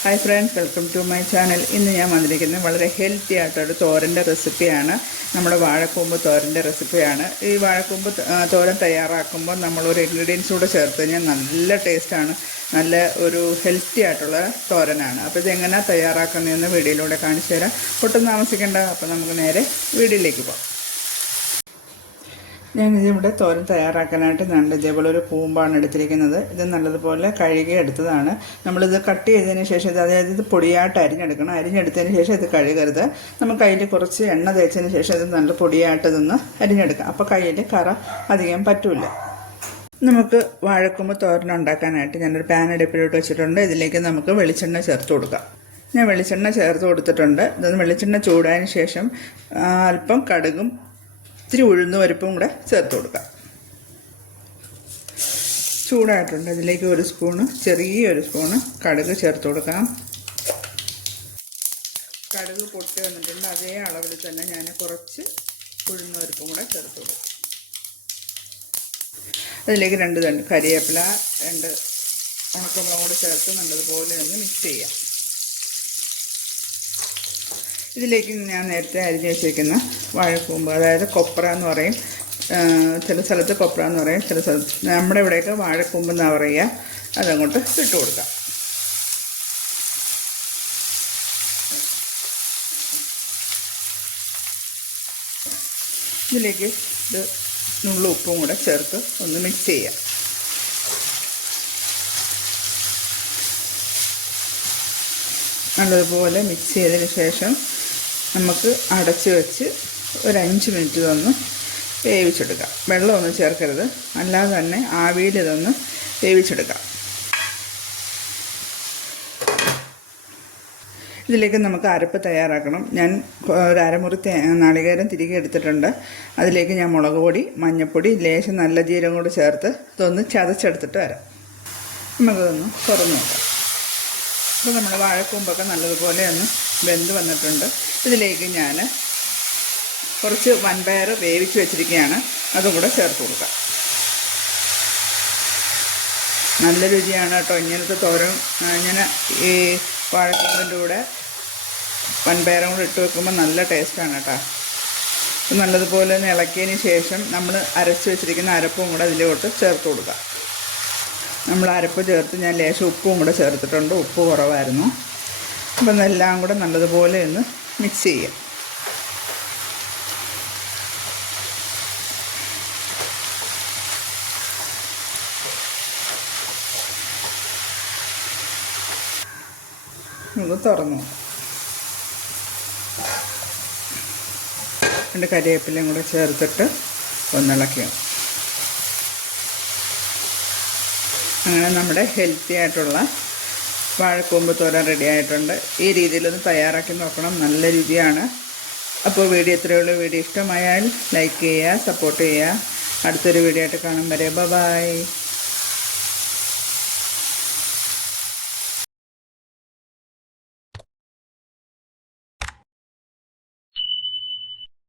Hi friends welcome to my channel ഇന്ന് ഞാൻ വന്നിരിക്കുന്നത് വളരെ ഹെൽത്തി ആയിട്ടൊരു തോരന്റെ റെസിപ്പിയാണ് നമ്മുടെ വാഴക്കൂമ്പ് തോരന്റെ റെസിപ്പിയാണ് ഈ വാഴക്കൂമ്പ് തോരൻ തയ്യാറാക്കുമ്പോൾ നമ്മളൊരു ഇൻഗ്രീഡിയൻസ് കൂടെ ചേർത്ത് കഴിഞ്ഞാൽ നല്ല ടേസ്റ്റാണ് നല്ല ഒരു ഹെൽത്തി ആയിട്ടുള്ള തോരനാണ്. അപ്പോൾ ഇതെങ്ങനെ തയ്യാറാക്കുന്നതെന്ന് വീഡിയോയിലൂടെ കാണിച്ചു തരാം. ഒട്ടും താമസിക്കേണ്ട. അപ്പോൾ നമുക്ക് നേരെ വീഡിയോയിലേക്ക് പോകാം. ഞാൻ ഇതിവിടെ തോരൻ തയ്യാറാക്കാനായിട്ട് നല്ല ഇതേപോലെ ഒരു കൂമ്പാണ് എടുത്തിരിക്കുന്നത്. ഇത് നല്ലതുപോലെ കഴുകി എടുത്തതാണ്. നമ്മളിത് കട്ട് ചെയ്തതിന് ശേഷം ഇത് അതായത് ഇത് പൊടിയായിട്ട് അരിഞ്ഞെടുക്കണം. അരിഞ്ഞെടുത്തതിന് ശേഷം ഇത് കഴുകരുത്. നമുക്ക് അതിൽ കുറച്ച് എണ്ണ തേച്ചതിന് ശേഷം ഇത് നല്ല പൊടിയായിട്ട് ഇതൊന്ന് അരിഞ്ഞെടുക്കാം. അപ്പോൾ കയ്യിൽ കറ അധികം പറ്റില്ല നമുക്ക് വാഴക്കുമ്പ് തോരൻ ഉണ്ടാക്കാനായിട്ട് ഞാനൊരു പാൻ അടുപ്പിലോട്ട് വെച്ചിട്ടുണ്ട്. ഇതിലേക്ക് നമുക്ക് വെളിച്ചെണ്ണ ചേർത്ത് കൊടുക്കാം. ഞാൻ വെളിച്ചെണ്ണ ചേർത്ത് കൊടുത്തിട്ടുണ്ട്. ഇതൊന്ന് വെളിച്ചെണ്ണ ചൂടായതിന് ശേഷം അല്പം കടുകും ഇത്തിരി ഉഴുന്ന് പരിപ്പും കൂടെ ചേർത്ത് കൊടുക്കാം. ചൂടായിട്ടുണ്ട്. അതിലേക്ക് ഒരു സ്പൂണ് ചെറിയൊരു സ്പൂണ് കടുക് ചേർത്ത് കൊടുക്കാം. കടുക് പൊട്ടി വന്നിട്ടുണ്ട്. അതേ അളവിൽ തന്നെ ഞാൻ കുറച്ച് ഉഴുന്ന പരിപ്പും കൂടെ ചേർത്ത് കൊടുക്കും. അതിലേക്ക് രണ്ട് രണ്ട് കരിവേപ്പില രണ്ട് ഉണക്കമുളകും കൂടി ചേർത്ത് നല്ലതുപോലെ ഒന്ന് മിക്സ് ചെയ്യാം. ഇതിലേക്ക് ഞാൻ നേരത്തെ അരിഞ്ഞ് വെച്ചിരിക്കുന്ന വാഴക്കൂമ്പ് അതായത് കൊപ്ര എന്ന് പറയും. ചില സ്ഥലത്ത് കൊപ്ര എന്ന് പറയും ചില സ്ഥലത്ത് നമ്മുടെ ഇവിടെയൊക്കെ വാഴക്കൂമ്പ് എന്നാണ് പറയുക. അതങ്ങോട്ട് ഇട്ട് കൊടുക്കാം. ഇതിലേക്ക് ഇത് നുള്ളു ഉപ്പും കൂടെ ചേർത്ത് ഒന്ന് മിക്സ് ചെയ്യാം. നല്ലതുപോലെ മിക്സ് ചെയ്തതിന് ശേഷം നമുക്ക് അടച്ച് വെച്ച് ഒരു അഞ്ച് മിനിറ്റ് ഇതൊന്ന് വേവിച്ചെടുക്കാം. വെള്ളമൊന്നും ചേർക്കരുത്. അല്ലാതെ തന്നെ ആവിയിൽ ഇതൊന്ന് വേവിച്ചെടുക്കാം. ഇതിലേക്ക് നമുക്ക് അരപ്പ് തയ്യാറാക്കണം. ഞാൻ ഒരു അരമുറി നാളികേരം തിരികെ എടുത്തിട്ടുണ്ട്. അതിലേക്ക് ഞാൻ മുളക് പൊടി മഞ്ഞൾപ്പൊടി ലേശം നല്ല ജീരകം കൂടി ചേർത്ത് ഇതൊന്ന് ചതച്ചെടുത്തിട്ട് വരാം. നമുക്കതൊന്ന് തുറന്ന് നോക്കാം. അപ്പോൾ നമ്മൾ വാഴക്കൂമ്പൊക്കെ നല്ലതുപോലെ ഒന്ന് വെന്ത് വന്നിട്ടുണ്ട്. ഇതിലേക്ക് ഞാൻ കുറച്ച് വൻപയർ വേവിച്ച് വെച്ചിരിക്കുകയാണ്. അതും കൂടെ ചേർത്ത് കൊടുക്കാം. നല്ല രുചിയാണ് കേട്ടോ. ഇങ്ങനത്തെ തോരൻ ഇങ്ങനെ ഈ വാഴക്കൂമ്പിന്റെ കൂടെ വൻപയറും കൂടെ ഇട്ട് വെക്കുമ്പോൾ നല്ല ടേസ്റ്റാണ് കേട്ടോ. നല്ലതുപോലെ ഒന്ന് ഇളക്കിയതിന് ശേഷം നമ്മൾ അരച്ച് വെച്ചിരിക്കുന്ന അരപ്പും കൂടെ അതിലോട്ട് ചേർത്ത് കൊടുക്കാം. നമ്മൾ അരപ്പ് ചേർത്ത് ഞാൻ ലേശം ഉപ്പും കൂടെ ചേർത്തിട്ടുണ്ട്. ഉപ്പ് കുറവായിരുന്നു. അപ്പം ഇതെല്ലാം കൂടെ നല്ലതുപോലെ ഒന്ന് മിക്സ് ചെയ്യാം. നമുക്ക് തുറന്നു. രണ്ട് കരിവേപ്പിലയും കൂടെ ചേർത്തിട്ട് ഒന്നിളക്കിയാണ് അങ്ങനെ നമ്മുടെ ഹെൽത്തി ആയിട്ടുള്ള വാഴക്കൂമ്പ് തോരൻ റെഡി ആയിട്ടുണ്ട്. ഈ രീതിയിലൊന്ന് തയ്യാറാക്കി നോക്കണം. നല്ല രുചിയാണ്. അപ്പോൾ വീഡിയോ ഇത്രയേ ഉള്ളൂ. വീഡിയോ ഇഷ്ടമായാൽ ലൈക്ക് ചെയ്യുക സപ്പോർട്ട് ചെയ്യുക. അടുത്തൊരു വീഡിയോ ആയിട്ട് കാണും വരെ. ബൈ